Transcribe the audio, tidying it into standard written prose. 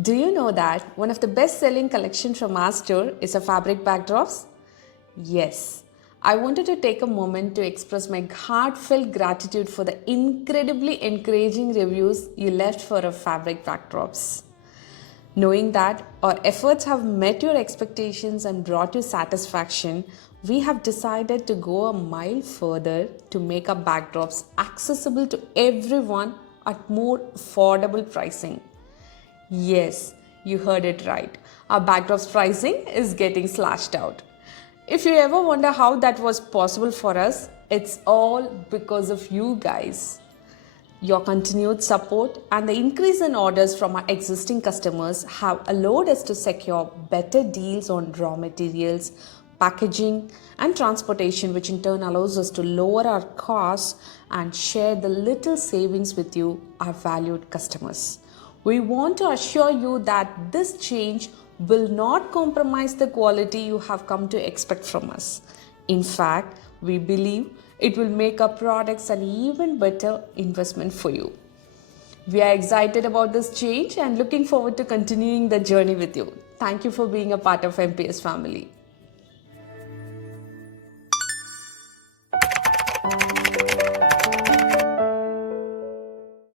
Do you know that one of the best selling collections from our store is a fabric backdrops? Yes. I wanted to take a moment to express my heartfelt gratitude for the incredibly encouraging reviews you left for our fabric backdrops. Knowing that our efforts have met your expectations and brought you satisfaction, we have decided to go a mile further to make our backdrops accessible to everyone at more affordable pricing. Yes, you heard it right. Our backdrops pricing is getting slashed out. If you ever wonder how that was possible for us, it's all because of you guys. Your continued support and the increase in orders from our existing customers have allowed us to secure better deals on raw materials, packaging, and transportation, which in turn allows us to lower our costs and share the little savings with you, our valued customers. We want to assure you that this change will not compromise the quality you have come to expect from us. In fact, we believe it will make our products an even better investment for you. We are excited about this change and looking forward to continuing the journey with you. Thank you for being a part of MPS family.